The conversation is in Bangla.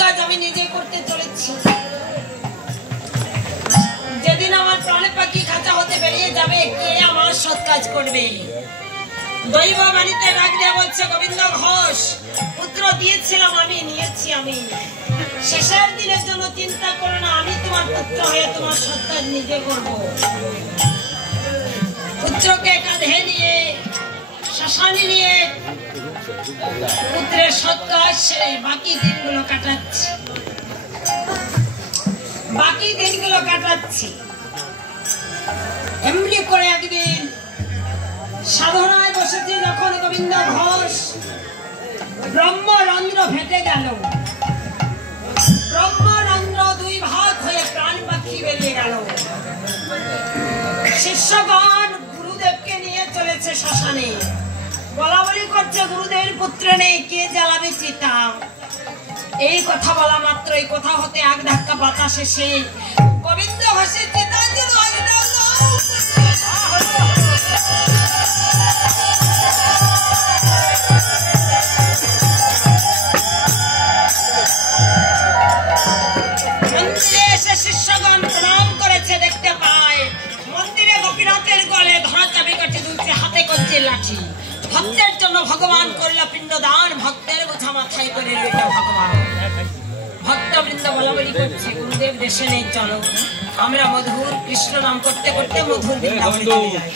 কাজ আমি নিজে করতে চলেছি। যেদিন আমার প্রাণ পাখি খাঁচা হতে বেরিয়ে যাবে, কে আমার সৎ কাজ করবে? দৈব বাড়িতে ডাক দিয়ে বলছে, গোবিন্দ ঘোষ, পুত্র দিয়েছিলাম আমি, নিয়েছি আমি। শেষের দিনের জন্য চিন্তা করো না, আমি তোমার পুত্র হয়ে তোমার সৎ কাজ নিজে করব। পুত্রকে কাঁধে নিয়ে শ্মশানে নিয়ে পুত্রের সৎ কাজ সেরে বাকি দিনগুলো কাটাচ্ছি। এমনি করে একদিন সাধনায় বসেছি যখন গোবিন্দ ঘোষ, ব্রহ্মরন্ধ্র ফেটে গেল। ব্রহ্মরন্ধ্র দুই ভাগ হয়ে প্রাণ পাখি বেরিয়ে গেল। শিষ্যগণ গুরুদেবকে নিয়ে চলেছে শ্মশানে, বলা বলি করছে, গুরুদেবের পুত্র নেই, কে জ্বালাবে চিতা? এই কথা বলা মাত্র এই কথা হতে এক ধাক্কা বাতাস এসে গোবিন্দ ঘোষের চিতা মন্দিরে এসে শিষ্যগণ প্রণাম করেছে। দেখতে পায় মন্দিরে গোপীনাথের গলে ধরা চাবি কাঠি দুলছে, হাতে করছে লাঠি। ভক্তের জন্য ভগবান করল পিণ্ডদান, ভক্তের বোঝা মাথায় করে রইল ভগবান। ভক্তবৃন্দ বলা বলি করছে, গুরুদেব দেশে নেই, চলো আমরা মধুর কৃষ্ণ নাম করতে করতে মধুর বৃন্দাবনে চলে যাই।